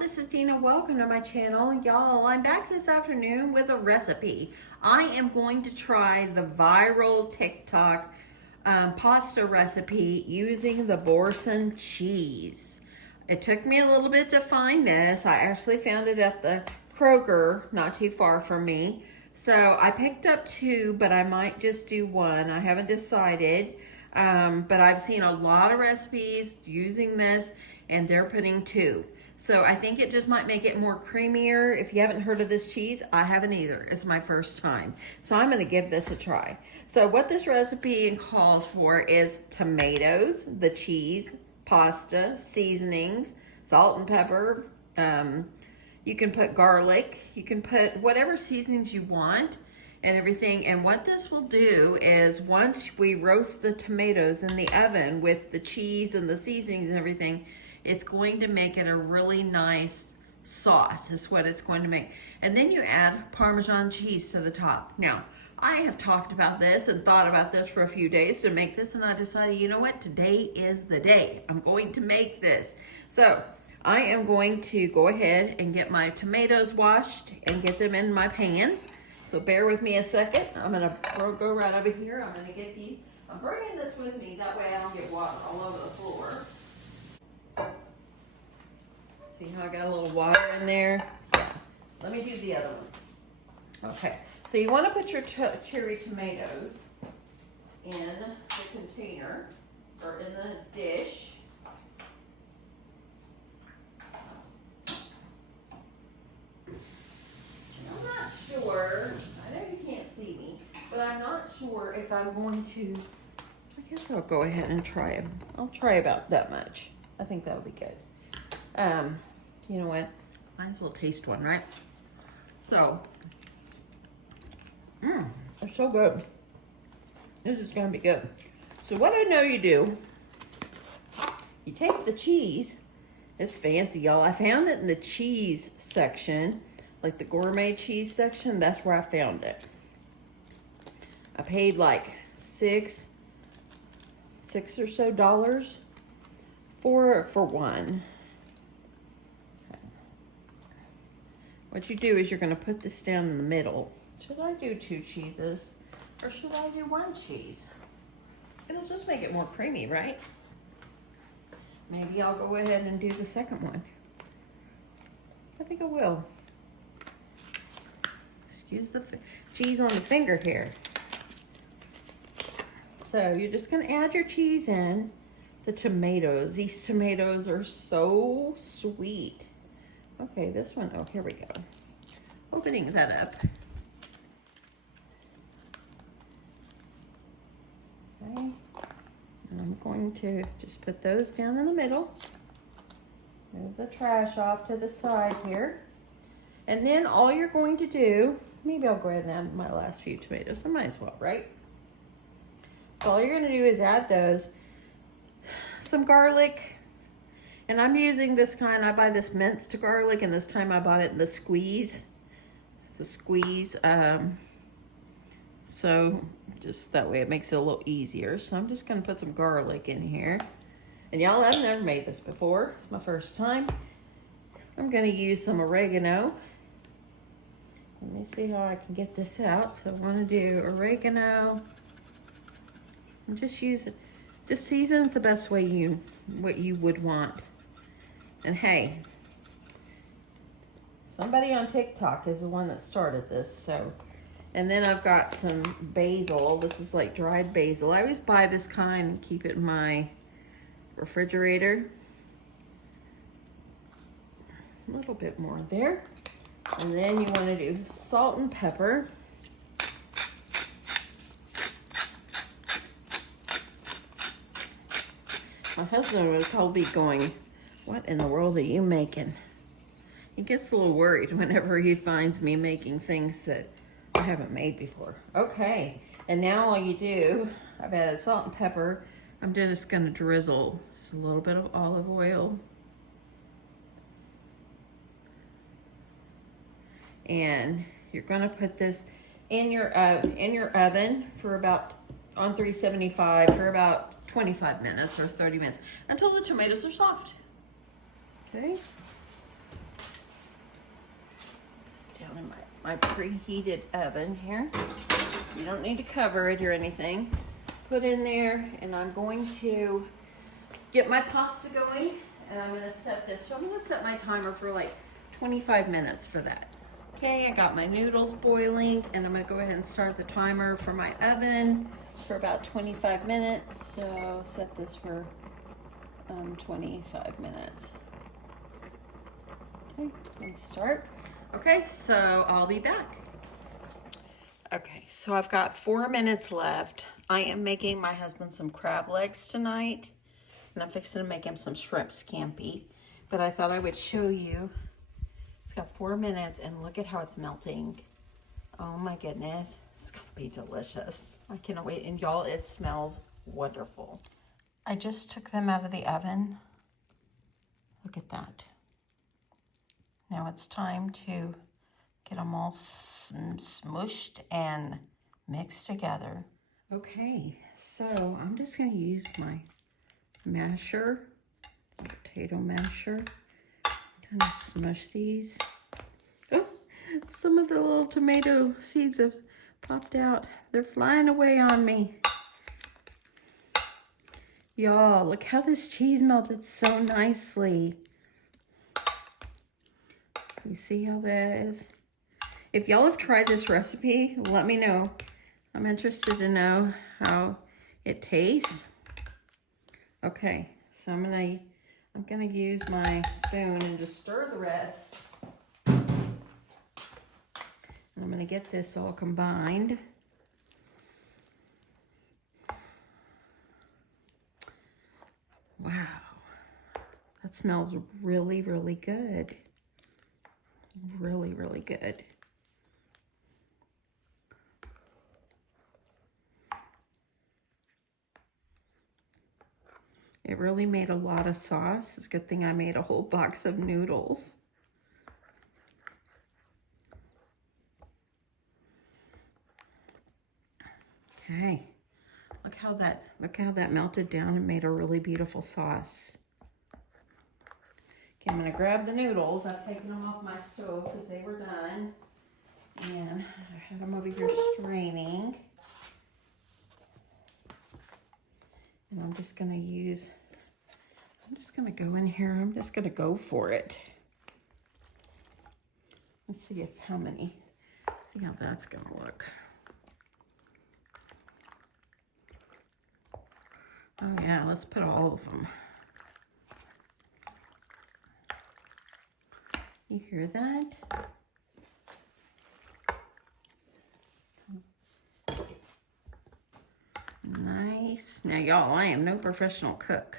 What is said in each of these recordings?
this is Dina. Welcome to my channel. Y'all, I'm back this afternoon with a recipe. I am going to try the viral TikTok pasta recipe using the Boursin cheese. It took me a little bit to find this. I actually found it at the Kroger, not too far from me. So I picked up two, but I might just do one. I haven't decided. But I've seen a lot of recipes using this, and they're putting two. So I think it just might make it more creamier. If you haven't heard of this cheese, I haven't either. It's my first time. So I'm gonna give this a try. So what this recipe calls for is tomatoes, the cheese, pasta, seasonings, salt and pepper. You can put garlic. You can put whatever seasonings you want and everything. And what this will do is once we roast the tomatoes in the oven with the cheese and the seasonings and everything, it's going to make it a really nice sauce is what it's going to make. And then you add Parmesan cheese to the top. Now, I have talked about this and thought about this for a few days to make this, and I decided, you know what, today is the day. I'm going to make this. So I am going to go ahead and get my tomatoes washed and get them in my pan. So bear with me a second. I'm gonna go right over here. I'm gonna get these. I'm bringing this with me, that way I don't get water all over the floor. See how I got a little water in there? Yeah. Let me do the other one. Okay, so you wanna put your cherry tomatoes in the container, or in the dish. I'm not sure, I know you can't see me, but I'm not sure if I'm going to, I guess I'll go ahead and try them. I'll try about that much. I think that'll be good. You know what? Might as well taste one, right? So, they're so good. This is gonna be good. So what I know you do, you take the cheese. It's fancy, y'all. I found it in the cheese section, like the gourmet cheese section. That's where I found it. I paid like six or so dollars for one. What you do is you're going to put this down in the middle. Should I do two cheeses or should I do one cheese? It'll just make it more creamy, right? Maybe I'll go ahead and do the second one. I think I will. Excuse the cheese on the finger here. So you're just going to add your cheese in. The tomatoes. These tomatoes are so sweet. Okay, this one, oh, here we go. Opening that up. Okay, and I'm going to just put those down in the middle. Move the trash off to the side here. And then all you're going to do, maybe I'll go ahead and add my last few tomatoes. I might as well, right? So all you're gonna do is add those, some garlic, and I'm using this kind, I buy this minced garlic, and this time I bought it in the squeeze. So just that way it makes it a little easier. So I'm just gonna put some garlic in here. And y'all, I've never made this before. It's my first time. I'm gonna use some oregano. Let me see how I can get this out. So I wanna do oregano. And just use it, just season it the best way what you would want. And hey, somebody on TikTok is the one that started this, so. And then I've got some basil. This is like dried basil. I always buy this kind and keep it in my refrigerator. A little bit more there. And then you want to do salt and pepper. My husband would probably be going, what in the world are you making? He gets a little worried whenever he finds me making things that I haven't made before. Okay, and now all you do, I've added salt and pepper. I'm just gonna drizzle just a little bit of olive oil. And you're gonna put this in your oven for about, on 375 for about 25 minutes or 30 minutes until the tomatoes are soft. Okay. down in my preheated oven here. You don't need to cover it or anything. Put in there, and I'm going to get my pasta going, and I'm gonna set this. So I'm gonna set my timer for like 25 minutes for that. Okay, I got my noodles boiling, and I'm gonna go ahead and start the timer for my oven for about 25 minutes. So set this for 25 minutes. Okay, let's start. Okay, so I'll be back. Okay, so I've got 4 minutes left. I am making my husband some crab legs tonight, and I'm fixing to make him some shrimp scampi. But I thought I would show you. It's got 4 minutes, and look at how it's melting. Oh my goodness, it's gonna be delicious. I cannot wait, and y'all, it smells wonderful. I just took them out of the oven. Look at that. Now it's time to get them all smushed and mixed together. Okay, so I'm just gonna use my masher, potato masher, kind of smush these. Oh, some of the little tomato seeds have popped out. They're flying away on me. Y'all, look how this cheese melted so nicely. You see how that is? If y'all have tried this recipe, let me know. I'm interested to know how it tastes. Okay, so I'm gonna use my spoon and just stir the rest. And I'm gonna get this all combined. Wow, that smells really, really good. Really, really good. It really made a lot of sauce. It's a good thing I made a whole box of noodles. Okay. Look how that melted down and made a really beautiful sauce. Okay, I'm gonna grab the noodles. I've taken them off my stove because they were done. And I had them over here straining. And I'm just gonna go in here. I'm just gonna go for it. Let's see how that's gonna look. Oh yeah, let's put all of them. You hear that? Nice. Now y'all, I am no professional cook.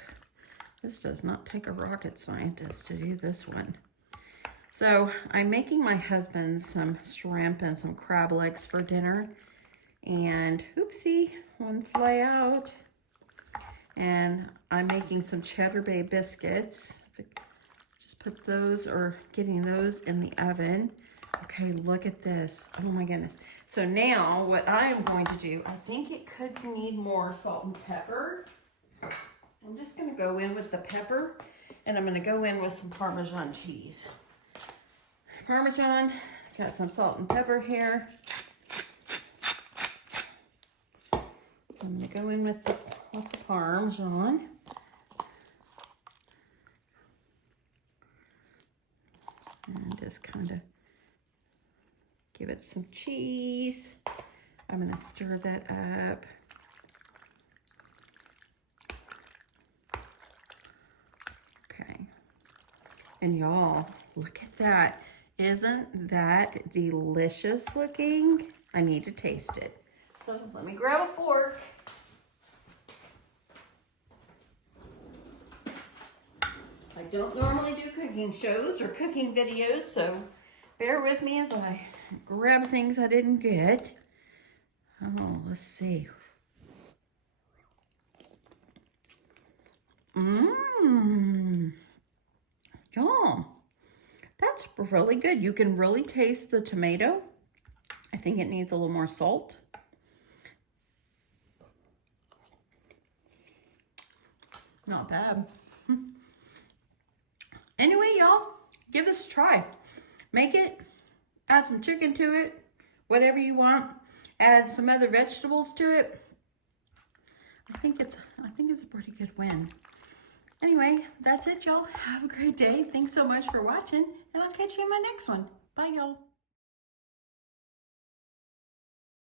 This does not take a rocket scientist to do this one. So I'm making my husband some shrimp and some crab legs for dinner. And oopsie, one fly out. And I'm making some Cheddar Bay biscuits. Just put those, or getting those in the oven. Okay, look at this. Oh my goodness. So now what I am going to do, I think it could need more salt and pepper. I'm just gonna go in with the pepper, and I'm gonna go in with some Parmesan cheese. Parmesan, got some salt and pepper here. I'm gonna go in with the Parmesan. And just kind of give it some cheese. I'm gonna stir that up. Okay. And y'all, look at that. Isn't that delicious looking? I need to taste it. So let me grab a fork. I don't normally do cooking shows or cooking videos, so bear with me as I grab things I didn't get. Oh, let's see. Y'all, that's really good. You can really taste the tomato. I think it needs a little more salt. Not bad. Anyway, y'all, give this a try. Make it add some chicken to it, whatever you want. Add some other vegetables to it. I think it's a pretty good win. Anyway, that's it, y'all. Have a great day. Thanks so much for watching, and I'll catch you in my next one. Bye, y'all.